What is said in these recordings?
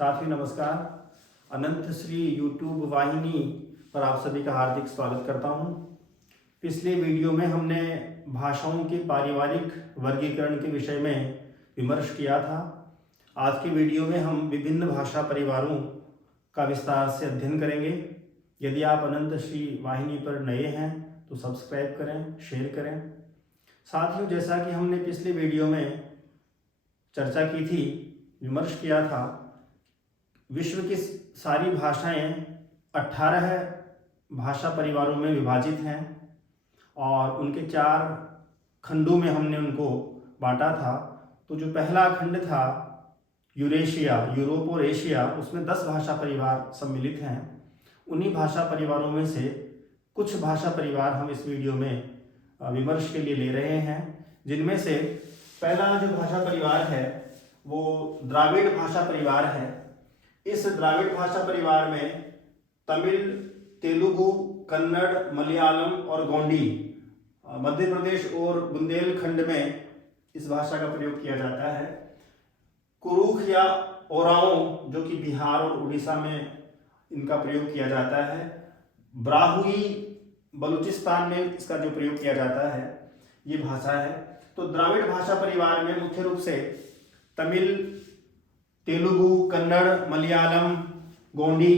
साथियों नमस्कार। अनंत श्री यूट्यूब वाहिनी पर आप सभी का हार्दिक स्वागत करता हूं। पिछले वीडियो में हमने भाषाओं के पारिवारिक वर्गीकरण के विषय में विमर्श किया था। आज के वीडियो में हम विभिन्न भाषा परिवारों का विस्तार से अध्ययन करेंगे। यदि आप अनंत श्री वाहिनी पर नए हैं तो सब्सक्राइब करें, शेयर करें। साथियों, जैसा कि हमने पिछले वीडियो में चर्चा की थी, विमर्श किया था, विश्व की सारी भाषाएं 18 भाषा परिवारों में विभाजित हैं और उनके 4 खंडों में हमने उनको बांटा था। तो जो पहला खंड था यूरेशिया, यूरोप और एशिया, उसमें 10 भाषा परिवार सम्मिलित हैं। उन्हीं भाषा परिवारों में से कुछ भाषा परिवार हम इस वीडियो में विमर्श के लिए ले रहे हैं, जिनमें से पहला जो भाषा परिवार है वो द्राविड़ भाषा परिवार है। इस द्राविड़ भाषा परिवार में तमिल, तेलुगु, कन्नड़, मलयालम और गोंडी मध्य प्रदेश और बुंदेलखंड में इस भाषा का प्रयोग किया जाता है। कुरुख या ओराओं जो कि बिहार और उड़ीसा में इनका प्रयोग किया जाता है। ब्राहुई बलूचिस्तान में इसका जो प्रयोग किया जाता है ये भाषा है। तो द्राविड़ भाषा परिवार में मुख्य रूप से तमिल, तेलुगु, कन्नड़, मलयालम, गोंडी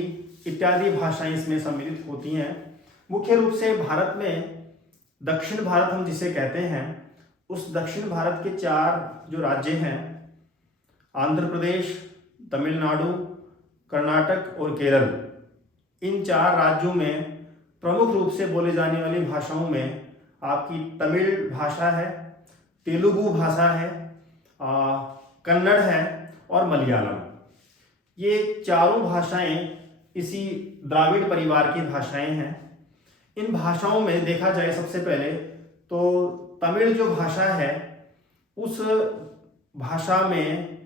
इत्यादि भाषाएं इसमें सम्मिलित होती हैं। मुख्य रूप से भारत में दक्षिण भारत हम जिसे कहते हैं, उस दक्षिण भारत के 4 जो राज्य हैं, आंध्र प्रदेश, तमिलनाडु, कर्नाटक और केरल, इन 4 राज्यों में प्रमुख रूप से बोले जाने वाली भाषाओं में आपकी तमिल भाषा है, तेलुगु भाषा है, कन्नड़ है और मलयालम। ये चारों भाषाएं इसी द्राविड़ परिवार की भाषाएं हैं। इन भाषाओं में देखा जाए सबसे पहले तो तमिल जो भाषा है उस भाषा में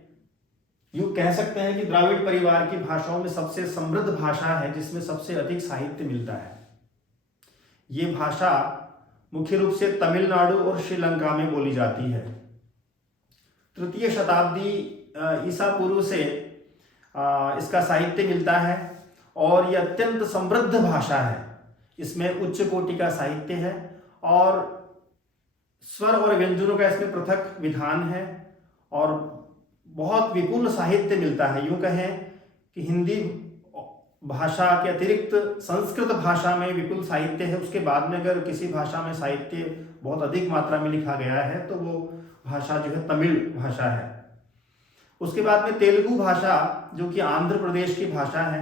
यूँ कह सकते हैं कि द्राविड़ परिवार की भाषाओं में सबसे समृद्ध भाषा है, जिसमें सबसे अधिक साहित्य मिलता है। ये भाषा मुख्य रूप से तमिलनाडु और श्रीलंका में बोली जाती है। तृतीय शताब्दी ईसा पूर्व से इसका साहित्य मिलता है और यह अत्यंत समृद्ध भाषा है। इसमें उच्च कोटि का साहित्य है और स्वर और व्यंजनों का इसमें पृथक विधान है और बहुत विपुल साहित्य मिलता है। यूँ कहें कि हिंदी भाषा के अतिरिक्त संस्कृत भाषा में विपुल साहित्य है। उसके बाद में अगर किसी भाषा में साहित्य बहुत अधिक मात्रा में लिखा गया है तो वो भाषा जो है तमिल भाषा है। उसके बाद में तेलुगु भाषा जो कि आंध्र प्रदेश की भाषा है।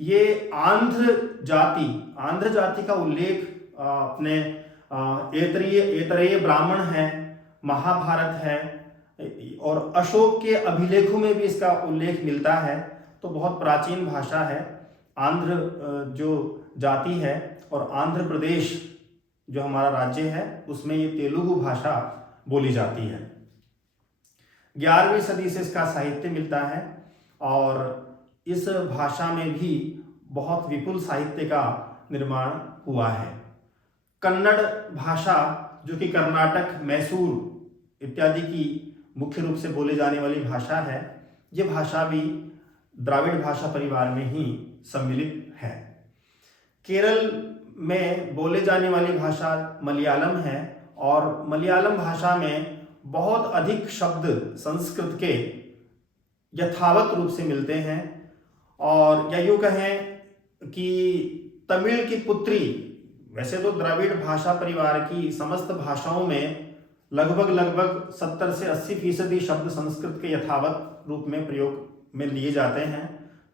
ये आंध्र जाति का उल्लेख अपने ऐतरेय ब्राह्मण है, महाभारत है और अशोक के अभिलेखों में भी इसका उल्लेख मिलता है। तो बहुत प्राचीन भाषा है। आंध्र जो जाति है और आंध्र प्रदेश जो हमारा राज्य है उसमें ये तेलुगु भाषा बोली जाती है। 11वीं सदी से इसका साहित्य मिलता है और इस भाषा में भी बहुत विपुल साहित्य का निर्माण हुआ है। कन्नड़ भाषा जो कि कर्नाटक, मैसूर इत्यादि की मुख्य रूप से बोली जाने वाली भाषा है, ये भाषा भी द्राविड़ भाषा परिवार में ही सम्मिलित है। केरल में बोले जाने वाली भाषा मलयालम है और मलयालम भाषा में बहुत अधिक शब्द संस्कृत के यथावत रूप से मिलते हैं। और या यूँ कहें कि तमिल की पुत्री, वैसे तो द्राविड़ भाषा परिवार की समस्त भाषाओं में लगभग 70 से 80% शब्द संस्कृत के यथावत रूप में प्रयोग में लिए जाते हैं,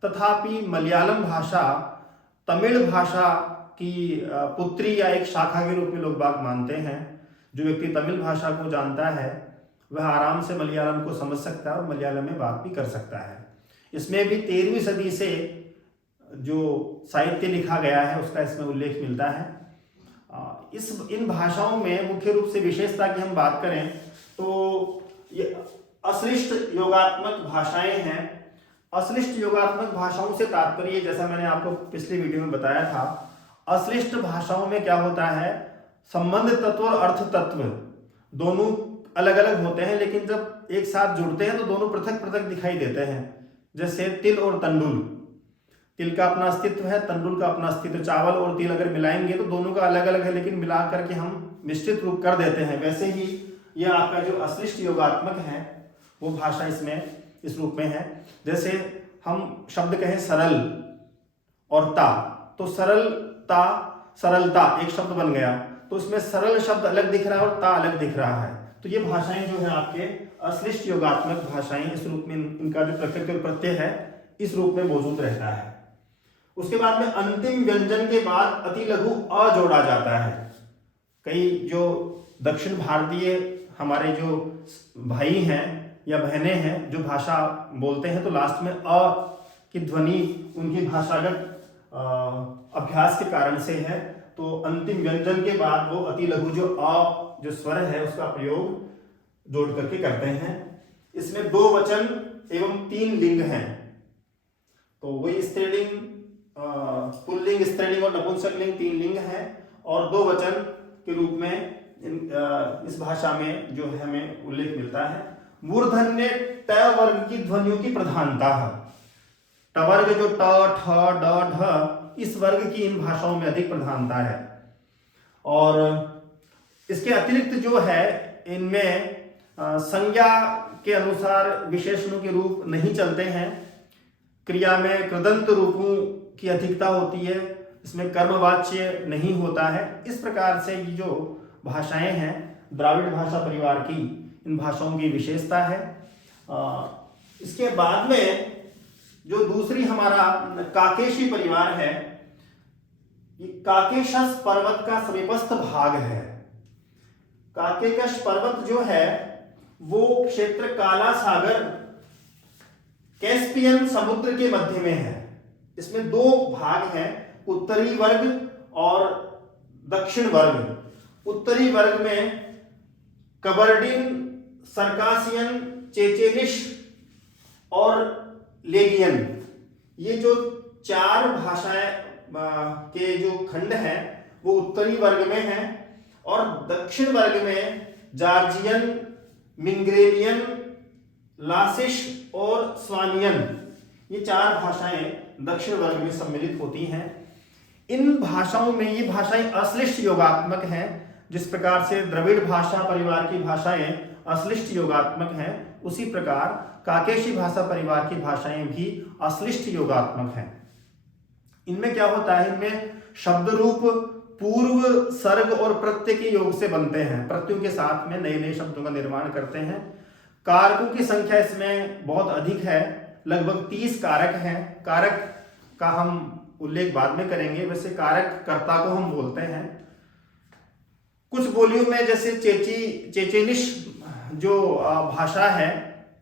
तथापि मलयालम भाषा तमिल भाषा की पुत्री या एक शाखा के रूप में लोग बाग मानते हैं। जो व्यक्ति तमिल भाषा को जानता है वह आराम से मलयालम को समझ सकता है और मलयालम में बात भी कर सकता है। इसमें भी 13वीं सदी से जो साहित्य लिखा गया है उसका इसमें उल्लेख मिलता है। इन भाषाओं में मुख्य रूप से विशेषता की हम बात करें तो ये अश्लिष्ट योगात्मक भाषाएं हैं। अश्लिष्ट योगात्मक भाषाओं से तात्पर्य, जैसा मैंने आपको पिछले वीडियो में बताया था, अश्लिष्ट भाषाओं में क्या होता है, संबंध तत्व और अर्थ तत्व दोनों अलग अलग होते हैं, लेकिन जब एक साथ जुड़ते हैं तो दोनों पृथक पृथक दिखाई देते हैं। जैसे तिल और तंडुल, तिल का अपना अस्तित्व है, तंडुल का अपना अस्तित्व। चावल और तिल अगर मिलाएंगे तो दोनों का अलग अलग है, लेकिन मिला करके हम मिश्रित रूप कर देते हैं। वैसे ही यह आपका जो अश्लिष्ट योगात्मक है वो भाषा इसमें इस रूप में है। जैसे हम शब्द कहें सरल और ता, तो सरलता, सरलता एक शब्द बन गया, तो उसमें सरल शब्द अलग दिख रहा है और ता अलग दिख रहा है। तो ये भाषाएं जो है आपके अश्लिष्ट योगात्मक भाषाएं, इस रूप में इनका जो प्रकृति और प्रत्यय है इस रूप में मौजूद रहता है। उसके बाद में अंतिम व्यंजन के बाद अति लघु अ जोड़ा जाता है। कई जो दक्षिण भारतीय हमारे जो भाई हैं या बहनें हैं जो भाषा बोलते हैं, तो लास्ट में अ की ध्वनि उनकी भाषागत अभ्यास के कारण से है। तो अंतिम व्यंजन के बाद वो अति लघु जो अ जो स्वर है उसका प्रयोग जोड़ करके करते हैं। इसमें 2 वचन एवं 3 लिंग हैं। तो वही स्त्रीलिंग, पुल्लिंग, स्त्रीलिंग और नपुंसकलिंग 3 लिंग हैं और 2 वचन के रूप में इस भाषा में जो है हमें उल्लेख मिलता है। मूर्धन्य ट वर्ग की ध्वनियों की प्रधानता है। ट वर्ग जो ट, ठ, ड, ढ, इस वर्ग की इन भाषाओं में अधिक प्रधानता है। और इसके अतिरिक्त जो है इनमें संज्ञा के अनुसार विशेषणों के रूप नहीं चलते हैं। क्रिया में कृदंत रूपों की अधिकता होती है, इसमें कर्मवाच्य नहीं होता है। इस प्रकार से ये जो भाषाएं हैं द्राविड़ भाषा परिवार की, इन भाषाओं की विशेषता है। इसके बाद में जो दूसरी हमारा काकेशी परिवार है, ये काकेशस पर्वत का समीपस्थ भाग है। काकेशस पर्वत जो है वो क्षेत्र काला सागर कैस्पियन समुद्र के मध्य में है। इसमें 2 भाग हैं, उत्तरी वर्ग और दक्षिण वर्ग। उत्तरी वर्ग में कबर्डिन, सर्कासियन, चेचेनिश और लेगियन, ये जो 4 भाषाएं के जो खंड हैं वो उत्तरी वर्ग में हैं। और दक्षिण वर्ग में जॉर्जियन, मिंग्रेलियन, लासिश और स्वानियन, ये 4 भाषाएं दक्षिण वर्ग में सम्मिलित होती हैं। इन भाषाओं में ये भाषाएं अश्लिष्ट योगात्मक हैं। जिस प्रकार से द्रविड़ भाषा परिवार की भाषाएं अश्लिष्ट योगात्मक हैं, उसी प्रकार काकेशी भाषा परिवार की भाषाएं भी अश्लिष्ट योगात्मक हैं। इनमें क्या होता है, इनमें शब्द रूप पूर्व, सर्ग और प्रत्यय के योग से बनते हैं। प्रत्ययों के साथ में नए नए शब्दों का निर्माण करते हैं। कारकों की संख्या इसमें बहुत अधिक है, लगभग 30 कारक हैं। कारक का हम उल्लेख बाद में करेंगे। वैसे कारक कर्ता को हम बोलते हैं। कुछ बोलियों में जैसे चेचेनिश जो भाषा है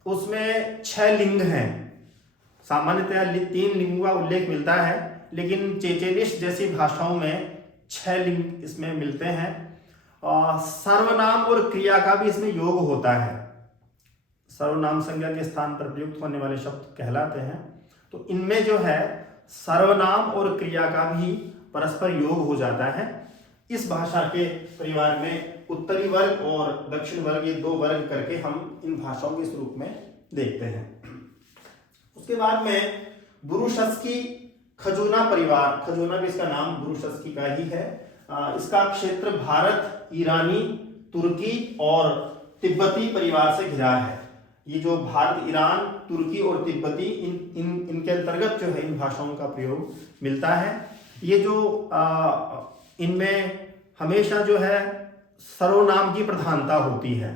उसमें 6 लिंग हैं। सामान्यतः 3 लिंगों का उल्लेख मिलता है, लेकिन चेचेनिश जैसी भाषाओं में 6 लिंग इसमें मिलते हैं। सर्वनाम और क्रिया का भी इसमें योग होता है। सर्वनाम संज्ञा के स्थान पर प्रयुक्त होने वाले शब्द कहलाते हैं। तो इनमें जो है सर्वनाम और क्रिया का भी परस्पर योग हो जाता है। इस भाषा के परिवार में उत्तरी वर्ग और दक्षिण वर्ग, ये 2 वर्ग करके हम इन भाषाओं के स्वरूप में देखते हैं। उसके बाद में बुरुशस्की खजूना परिवार, खजूना भी इसका नाम बुरुशस्की का ही है। इसका क्षेत्र भारत, ईरानी, तुर्की और तिब्बती परिवार से घिरा है। ये जो भारत, ईरान, तुर्की और तिब्बती इनके अंतर्गत जो है इन भाषाओं का प्रयोग मिलता है। ये जो इनमें हमेशा जो है सर्वनाम की प्रधानता होती है।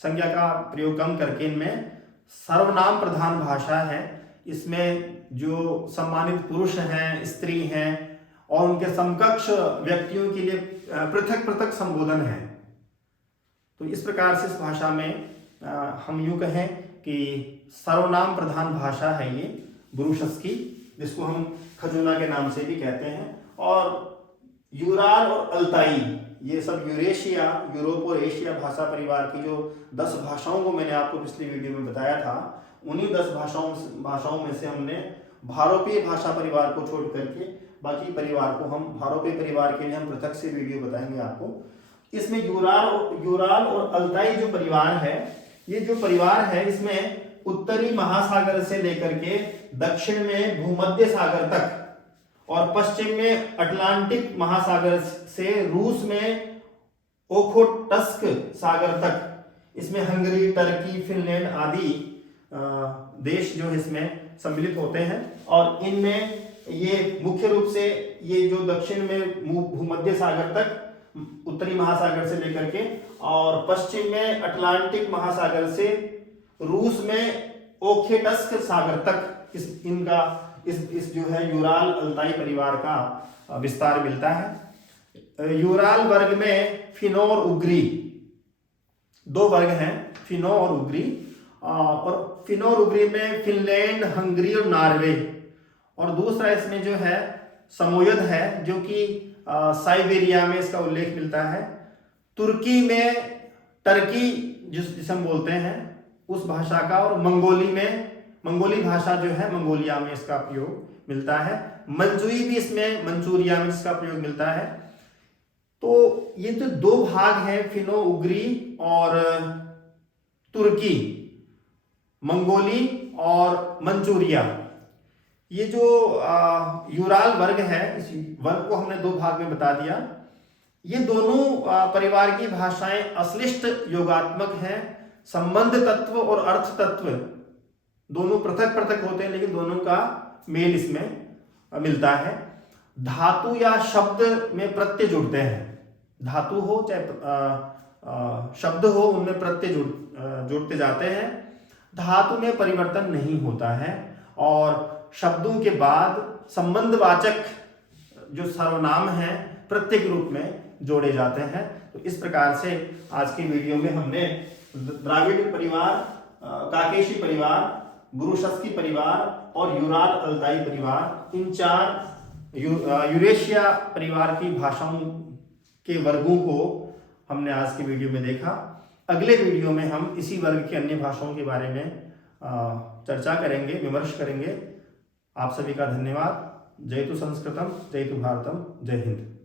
संज्ञा का प्रयोग कम करके इनमें सर्वनाम प्रधान भाषा है। इसमें जो सम्मानित पुरुष हैं, स्त्री हैं और उनके समकक्ष व्यक्तियों के लिए पृथक पृथक संबोधन है। तो इस प्रकार से इस भाषा में हम यूं कहें कि सर्वनाम प्रधान भाषा है ये बुरुशस्की, जिसको हम खजूना के नाम से भी कहते हैं। और यूराल और अल्ताई, ये सब यूरेशिया, यूरोप और एशिया भाषा परिवार की जो 10 भाषाओं को मैंने आपको पिछली वीडियो में बताया था, उन्हीं 10 भाषाओं में से हमने भारोपीय भाषा परिवार को छोड़ करके बाकी परिवार को हम भारोपीय परिवार के लिए हम पृथक से वीडियो बताएंगे आपको। इसमें यूराल और अल्ताई जो परिवार है, ये जो परिवार है इसमें उत्तरी महासागर से लेकर के दक्षिण में भूमध्य सागर तक और पश्चिम में अटलांटिक महासागर से रूस में ओखोटस्क सागर तक, इसमें हंगरी, टर्की, फिनलैंड आदि देश जो इसमें सम्मिलित होते हैं। और इनमें ये मुख्य रूप से ये जो दक्षिण में भूमध्य सागर तक, उत्तरी महासागर से लेकर के, और पश्चिम में अटलांटिक महासागर से रूस में ओखोटस्क सागर तक इस जो है यूराल अल्ताई परिवार का विस्तार मिलता है। यूराल वर्ग में फिनो और उग्री दो वर्ग हैं, फिनो और उग्री। और फिनो और उग्री में फिनलैंड, हंगरी और नॉर्वे, और दूसरा इसमें जो है समोयद है जो कि साइबेरिया में इसका उल्लेख मिलता है। तुर्की में टर्की जिसे हम बोलते हैं उस भाषा का, और मंगोली भाषा जो है मंगोलिया में इसका प्रयोग मिलता है। मंचुई भी इसमें मंचूरिया में इसका प्रयोग मिलता है। तो ये जो दो भाग हैं, फिनो उग्री और तुर्की, मंगोली और मंचूरिया, ये जो यूराल वर्ग है, इस वर्ग को हमने दो भाग में बता दिया। ये दोनों परिवार की भाषाएं अश्लिष्ट योगात्मक हैं। संबंध तत्व और अर्थ तत्व दोनों पृथक पृथक होते हैं, लेकिन दोनों का मेल इसमें मिलता है। धातु या शब्द में प्रत्यय जुड़ते हैं, धातु हो चाहे शब्द हो, उनमें प्रत्यय जुड़ते जाते हैं। धातु में परिवर्तन नहीं होता है, और शब्दों के बाद संबंधवाचक जो सर्वनाम हैं प्रत्येक रूप में जोड़े जाते हैं। तो इस प्रकार से आज की वीडियो में हमने द्राविड़ परिवार, काकेशी परिवार, गुरुशस्की परिवार और यूराल अल्ताई परिवार, इन चार यूरेशिया परिवार की भाषाओं के वर्गों को हमने आज की वीडियो में देखा। अगले वीडियो में हम इसी वर्ग की अन्य भाषाओं के बारे में चर्चा करेंगे, विमर्श करेंगे। आप सभी का धन्यवाद। जयतु संस्कृतम, जयतु भारतम, जय हिंद।